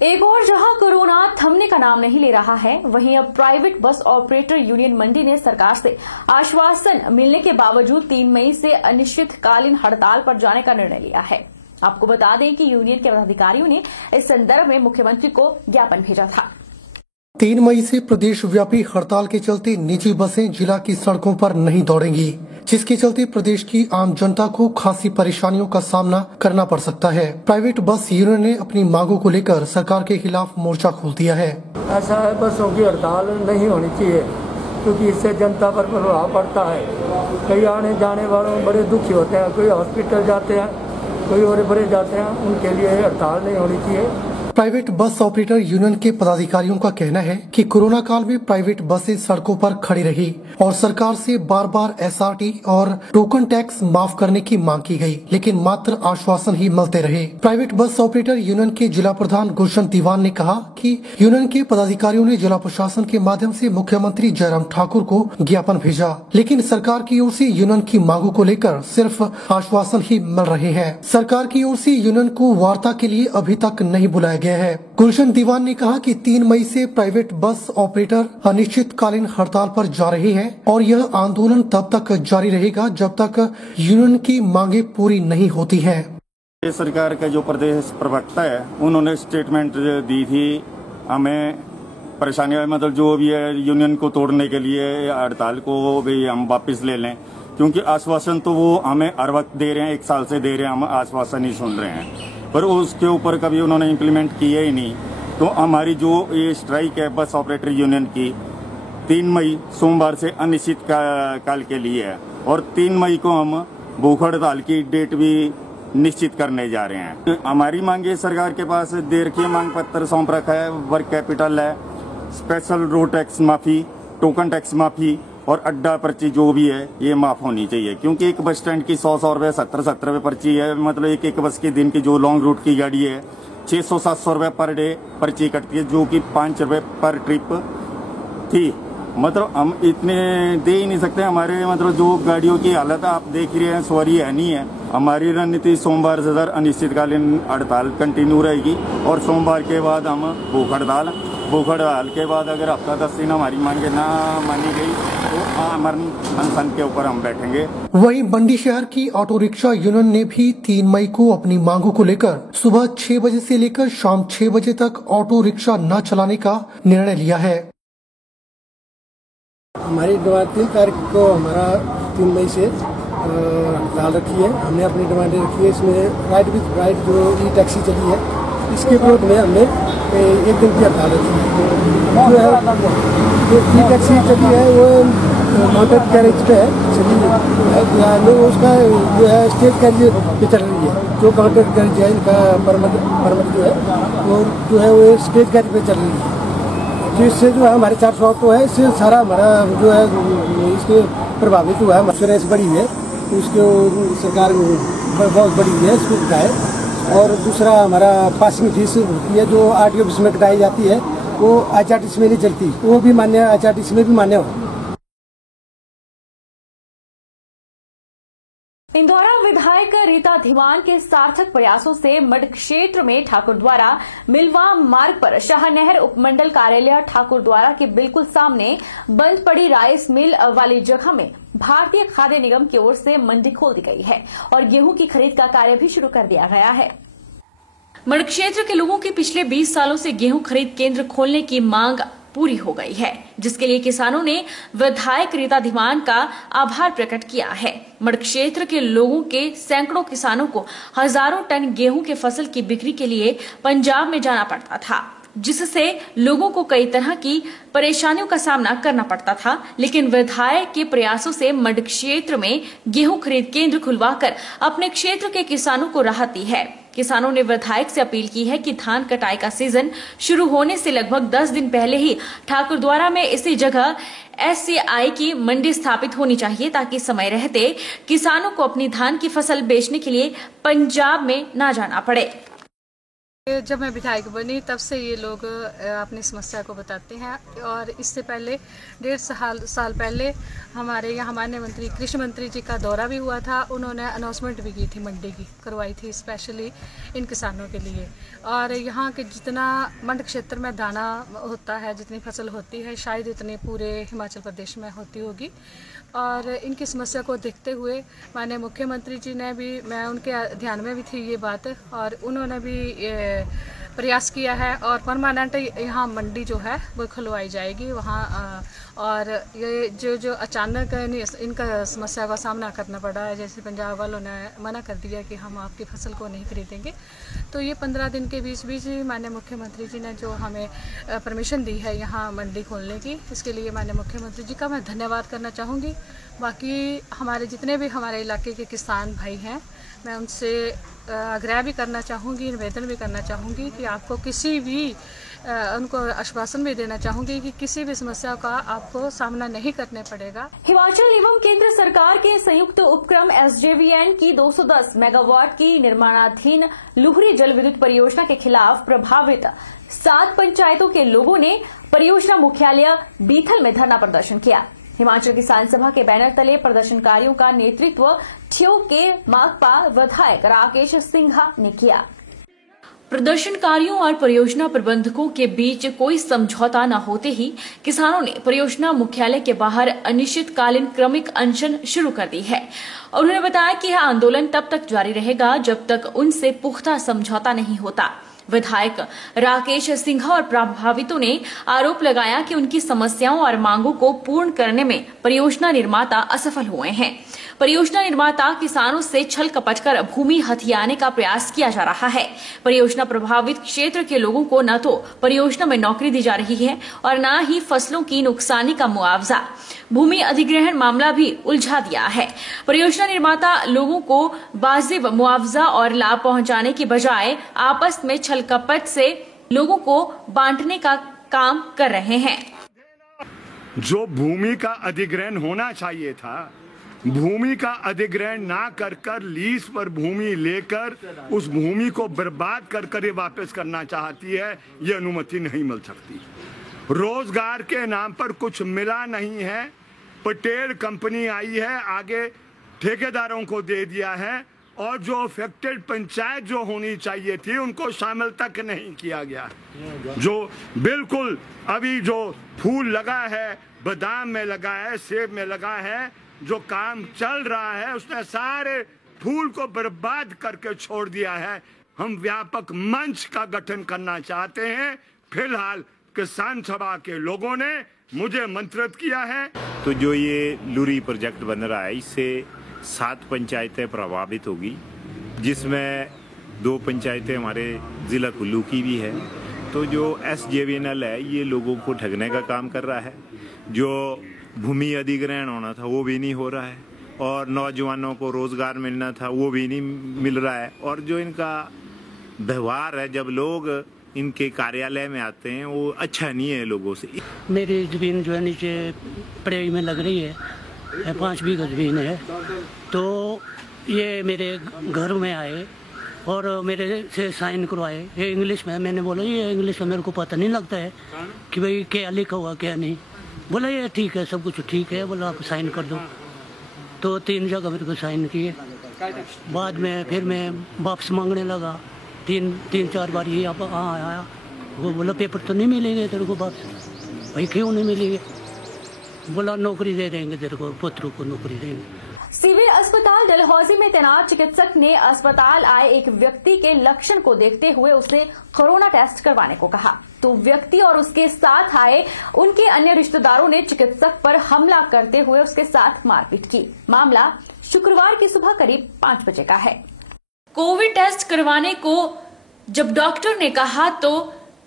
एक और जहां कोरोना थमने का नाम नहीं ले रहा है, वहीं अब प्राइवेट बस ऑपरेटर यूनियन मंडी ने सरकार से आश्वासन मिलने के बावजूद 3 मई से अनिश्चितकालीन हड़ताल पर जाने का निर्णय लिया है। आपको बता दें कि यूनियन के पदाधिकारियों ने इस संदर्भ में मुख्यमंत्री को ज्ञापन भेजा था। 3 मई से प्रदेश व्यापी हड़ताल के चलते निजी बसें जिला की सड़कों पर नहीं दौड़ेंगी, जिसके चलते प्रदेश की आम जनता को खासी परेशानियों का सामना करना पड़ सकता है। प्राइवेट बस यूनियन ने अपनी मांगों को लेकर सरकार के खिलाफ मोर्चा खोल दिया है। ऐसा है, बसों की हड़ताल नहीं होनी चाहिए क्योंकि इससे जनता पर प्रभाव पड़ता है। कई आने जाने वालों बड़े दुखी होते हैं, कोई हॉस्पिटल जाते हैं, कोई और बड़े जाते हैं, उनके लिए हड़ताल नहीं होनी चाहिए। प्राइवेट बस ऑपरेटर यूनियन के पदाधिकारियों का कहना है कि कोरोना काल में प्राइवेट बसें सड़कों पर खड़ी रही और सरकार से बार बार एसआरटी और टोकन टैक्स माफ करने की मांग की गई, लेकिन मात्र आश्वासन ही मिलते रहे। प्राइवेट बस ऑपरेटर यूनियन के जिला प्रधान गुलशन दीवान ने कहा कि यूनियन के पदाधिकारियों ने जिला प्रशासन के माध्यम से मुख्यमंत्री जयराम ठाकुर को ज्ञापन भेजा, लेकिन सरकार की ओर से यूनियन की मांगों को लेकर सिर्फ आश्वासन ही मिल रहे हैं। सरकार की ओर से यूनियन को वार्ता के लिए अभी तक नहीं बुलाया गया है। गुलशन दीवान ने कहा कि 3 मई से प्राइवेट बस ऑपरेटर अनिश्चितकालीन हड़ताल पर जा रहे हैं और यह आंदोलन तब तक जारी रहेगा जब तक यूनियन की मांगे पूरी नहीं होती हैं। सरकार का जो प्रदेश प्रवक्ता है, उन्होंने स्टेटमेंट दी थी हमें परेशानियां, मतलब जो भी है यूनियन को तोड़ने के लिए हड़ताल को भी हम वापस ले लें, क्योंकि आश्वासन तो वो हमें हर वक्त दे रहे हैं, 1 साल से दे रहे हैं, हम आश्वासन ही सुन रहे हैं, पर उसके ऊपर कभी उन्होंने इम्प्लीमेंट किया ही नहीं। तो हमारी जो ये स्ट्राइक है बस ऑपरेटर यूनियन की 3 मई सोमवार से अनिश्चित काल के लिए है और 3 मई को हम भूख हड़ताल की डेट भी निश्चित करने जा रहे हैं। हमारी मांगे सरकार के पास दे रखी है, मांग पत्र सौंप रखा है, वर्क कैपिटल है, स्पेशल रोड टैक्स माफी, टोकन टैक्स माफी और अड्डा पर्ची जो भी है ये माफ होनी चाहिए, क्योंकि एक बस स्टैंड की 100 रुपए 70 रुपए पर्ची है, मतलब एक बस के दिन की जो लॉन्ग रूट की गाड़ी है 600-700 रुपए पर डे पर्ची कटती है, जो कि 5 रुपए पर ट्रिप थी। मतलब हम इतने दे ही नहीं सकते। हमारे मतलब जो गाड़ियों की हालत आप देख रहे हैं, सवारी है नहीं है। हमारी रणनीति सोमवार से अनिश्चितकालीन हड़ताल कंटिन्यू रहेगी और सोमवार के बाद हम भूख हड़ताल के बाद अगर हफ्ता 10 दिन हमारी मांगे ना मानी गई तो आमरण अनशन के ऊपर हम बैठेंगे। वहीं मंडी शहर की ऑटो रिक्शा यूनियन ने भी 3 मई को अपनी मांगों को लेकर सुबह 6 बजे से लेकर शाम 6 बजे तक ऑटो रिक्शा न चलाने का निर्णय लिया है। हमारी 3 तारीख को हमारा 3 मई से हड़ताल रखी है। हमने अपनी डिमांडें रखी है। इसमें राइड विद राइड जो ई टैक्सी चली है, इसके विरोध में हमने 1 दिन की हड़ताल रखी है। जो है जो ई टैक्सी चली है वो काउंटर कैरेज पे चली है, उसका जो है स्टेज कैरेज पे चल रही है। जो काउंटर कैरेज है इनका परमिट जो है वो वो स्टेज कैरेज पे चल रही है। तो इससे जो है हमारे 400 ऑटो है, इससे सारा हमारा जो है इसके प्रभावित हुआ है। इंश्योरेंस बड़ी है, उसके सरकार बहुत बड़ी है, इसको कटाए। और दूसरा हमारा पासिंग फीस होती है जो आरटीओ ऑफिस में कटाई जाती है, वो आईआरटीसी में नहीं चलती, वो भी मान्य, आईआरटीसी में भी मान्य हो। इंदौरा विधायक रीता धीमान के सार्थक प्रयासों से मड क्षेत्र में ठाकुर द्वारा मिलवा मार्ग पर शाहनहर उपमंडल कार्यालय ठाकुर द्वारा के बिल्कुल सामने बंद पड़ी राइस मिल वाली जगह में भारतीय खाद्य निगम की ओर से मंडी खोल दी गई है और गेहूं की खरीद का कार्य भी शुरू कर दिया गया है। मड क्षेत्र के लोगों की पिछले 20 सालों से गेहूं खरीद केंद्र खोलने की मांग पूरी हो गई है, जिसके लिए किसानों ने विधायक रीता धीमान का आभार प्रकट किया है। मड क्षेत्र के लोगों के सैकड़ों किसानों को हजारों टन गेहूं के फसल की बिक्री के लिए पंजाब में जाना पड़ता था, जिससे लोगों को कई तरह की परेशानियों का सामना करना पड़ता था। लेकिन विधायक के प्रयासों से मड क्षेत्र में गेहूं खरीद केंद्र खुलवाकर अपने क्षेत्र के किसानों को राहत दी है। किसानों ने विधायक से अपील की है कि धान कटाई का सीजन शुरू होने से लगभग 10 दिन पहले ही ठाकुर द्वारा में इसी जगह एससीआई की मंडी स्थापित होनी चाहिए, ताकि समय रहते किसानों को अपनी धान की फसल बेचने के लिए पंजाब में न जाना पड़े। जब मैं विधायक बनी तब से ये लोग अपनी समस्या को बताते हैं और इससे पहले 1.5 साल पहले हमारे यहाँ माननीय मंत्री कृषि मंत्री जी का दौरा भी हुआ था। उन्होंने अनाउंसमेंट भी की थी, मंडी की करवाई थी स्पेशली इन किसानों के लिए। और यहाँ के जितना मंड क्षेत्र में दाना होता है, जितनी फसल होती है, शायद इतनी पूरे हिमाचल प्रदेश में होती होगी। और इनकी समस्या को देखते हुए माननीय मुख्यमंत्री जी ने भी, मैं उनके ध्यान में भी थी ये बात, और उन्होंने भी प्रयास किया है और परमानेंट यहाँ मंडी जो है वो खुलवाई जाएगी वहाँ। और ये जो अचानक इनका समस्या का सामना करना पड़ा है, जैसे पंजाब वालों ने मना कर दिया कि हम आपकी फसल को नहीं खरीदेंगे, तो ये 15 दिन के बीच ही माननीय मुख्यमंत्री जी ने जो हमें परमिशन दी है यहाँ मंडी खोलने की, इसके लिए माननीय मुख्यमंत्री जी का मैं धन्यवाद करना चाहूँगी। बाकी हमारे जितने भी हमारे इलाके के किसान भाई हैं, मैं उनसे आग्रह भी करना चाहूँगी, निवेदन भी करना चाहूँगी कि आपको किसी भी उनको आश्वासन भी देना चाहूँगी कि किसी भी समस्या का आपको सामना नहीं करना पड़ेगा। हिमाचल एवं केंद्र सरकार के संयुक्त उपक्रम SJVN की 210 मेगावाट की निर्माणाधीन लुहरी जल विद्युत परियोजना के खिलाफ प्रभावित 7 पंचायतों के लोगों ने परियोजना मुख्यालय बीथल में धरना प्रदर्शन किया। हिमाचल किसान सभा के बैनर तले प्रदर्शनकारियों का नेतृत्व ठियोग के माकपा विधायक राकेश सिंघा ने किया। प्रदर्शनकारियों और परियोजना प्रबंधकों के बीच कोई समझौता न होते ही किसानों ने परियोजना मुख्यालय के बाहर अनिश्चितकालीन क्रमिक अनशन शुरू कर दी है। उन्होंने बताया कि यह आंदोलन तब तक जारी रहेगा जब तक उनसे पुख्ता समझौता नहीं होता। विधायक राकेश सिंघा और प्रभावितों ने आरोप लगाया कि उनकी समस्याओं और मांगों को पूर्ण करने में परियोजना निर्माता असफल हुए हैं। परियोजना निर्माता किसानों से छल कपट कर भूमि हथियाने का प्रयास किया जा रहा है। परियोजना प्रभावित क्षेत्र के लोगों को न तो परियोजना में नौकरी दी जा रही है और न ही फसलों की नुकसानी का मुआवजा। भूमि अधिग्रहण मामला भी उलझा दिया है। परियोजना निर्माता लोगों को वाजिब मुआवजा और लाभ पहुंचाने की बजाय आपस में छल कपट से लोगों को बांटने का काम कर रहे हैं। जो भूमि का अधिग्रहण होना चाहिए था, भूमि का अधिग्रहण ना कर लीज पर भूमि लेकर उस भूमि को बर्बाद कर ये वापस करना चाहती है, ये अनुमति नहीं मिल सकती। रोजगार के नाम पर कुछ मिला नहीं है। पटेल कंपनी आई है, आगे ठेकेदारों को दे दिया है और जो अफेक्टेड पंचायत जो होनी चाहिए थी उनको शामिल तक नहीं किया गया। जो बिल्कुल अभी जो फूल लगा है, बादाम में लगा है, सेब में लगा है, जो काम चल रहा है उसने सारे फूल को बर्बाद करके छोड़ दिया है। हम व्यापक मंच का गठन करना चाहते हैं। फिलहाल किसान सभा के लोगों ने मुझे मंत्रित किया है। तो जो ये लुरी प्रोजेक्ट बन रहा है, इससे 7 पंचायतें प्रभावित होगी, जिसमें 2 पंचायतें हमारे जिला कुल्लू की भी है। तो जो SJVN है ये लोगों को ठगने का काम कर रहा है। जो भूमि अधिग्रहण होना था वो भी नहीं हो रहा है और नौजवानों को रोजगार मिलना था वो भी नहीं मिल रहा है। और जो इनका व्यवहार है जब लोग इनके कार्यालय में आते हैं वो अच्छा नहीं है लोगों से। मेरी जमीन जो है नीचे पड़ाई में लग रही है, 5 बीघा जमीन है। तो ये मेरे घर में आए और मेरे से साइन करवाए, ये इंग्लिश में। मैंने बोला ये इंग्लिश में मेरे को पता नहीं लगता है कि भाई क्या लिखा हुआ क्या नहीं। बोला ये ठीक है, सब कुछ ठीक है, बोला आप साइन कर दो। तो 3 जगह मेरे को साइन किए। बाद में फिर मैं वापस मांगने लगा, 3-4 बार ये आया। वो बोला पेपर तो नहीं मिलेंगे तेरे को वापस। भाई क्यों नहीं मिलेंगे? बोला नौकरी दे देंगे तेरे को, पुत्र को नौकरी देंगे। सिविल अस्पताल डलहौजी में तैनात चिकित्सक ने अस्पताल आए एक व्यक्ति के लक्षण को देखते हुए उसे कोरोना टेस्ट करवाने को कहा, तो व्यक्ति और उसके साथ आए उनके अन्य रिश्तेदारों ने चिकित्सक पर हमला करते हुए उसके साथ मारपीट की। मामला शुक्रवार की सुबह करीब 5 बजे का है। कोविड टेस्ट करवाने को जब डॉक्टर ने कहा तो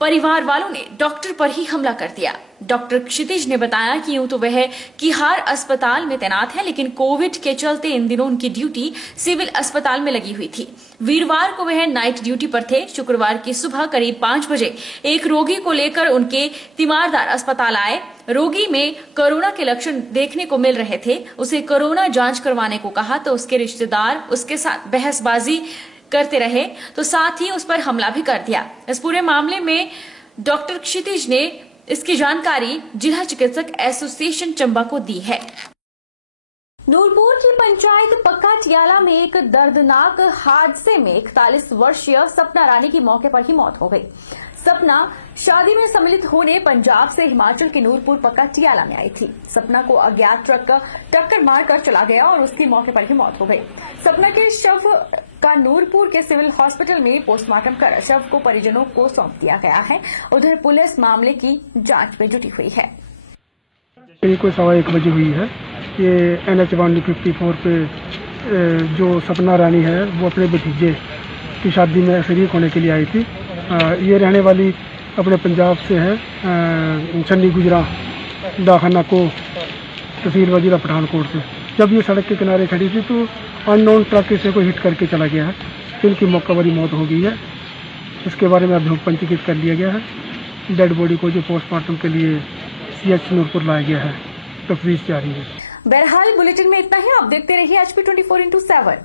परिवार वालों ने डॉक्टर पर ही हमला कर दिया। डॉक्टर क्षितिज ने बताया कि यूं तो वह किहार अस्पताल में तैनात है, लेकिन कोविड के चलते इन दिनों उनकी ड्यूटी सिविल अस्पताल में लगी हुई थी। वीरवार को वह नाइट ड्यूटी पर थे। शुक्रवार की सुबह करीब 5 बजे एक रोगी को लेकर उनके तीमारदार अस्पताल आए। रोगी में कोरोना के लक्षण देखने को मिल रहे थे। उसे कोरोना जांच करवाने को कहा तो उसके रिश्तेदार उसके साथ बहसबाजी करते रहे तो साथ ही उस पर हमला भी कर दिया। इस पूरे मामले में डॉक्टर क्षितिज ने इसकी जानकारी जिला चिकित्सक एसोसिएशन चंबा को दी है। नूरपुर की पंचायत पक्का टियाला में एक दर्दनाक हादसे में 41 वर्षीय सपना रानी की मौके पर ही मौत हो गई। सपना शादी में सम्मिलित होने पंजाब से हिमाचल के नूरपुर पक्का टियाला में आई थी। सपना को अज्ञात ट्रक टक्कर मारकर चला गया और उसकी मौके पर ही मौत हो गई। सपना के शव का नूरपुर के सिविल हॉस्पिटल में पोस्टमार्टम कर शव को परिजनों को सौंप दिया गया है। उधर पुलिस मामले की जांच में जुटी हुई है। कोई 1:15 बजे हुई है। ये NH 154 पे जो सपना रानी है वो अपने भतीजे की शादी में शरीक होने के लिए आई थी। ये रहने वाली अपने पंजाब से है, चन्नी गुजरा दाखाना को तहसील वजीरा पठानकोट से। जब ये सड़क के किनारे खड़ी थी तो अननोन ट्रक इसे को हिट करके चला गया है। इनकी मौका पर मौत हो गई है। इसके बारे में अभियोग पंजीकृत कर लिया गया है। डेड बॉडी को जो पोस्टमार्टम के लिए CH नूरपुर लाया गया है। तफ्तीश जारी है। बहरहाल बुलेटिन में इतना ही। आप देखते रहिए HP 24/7।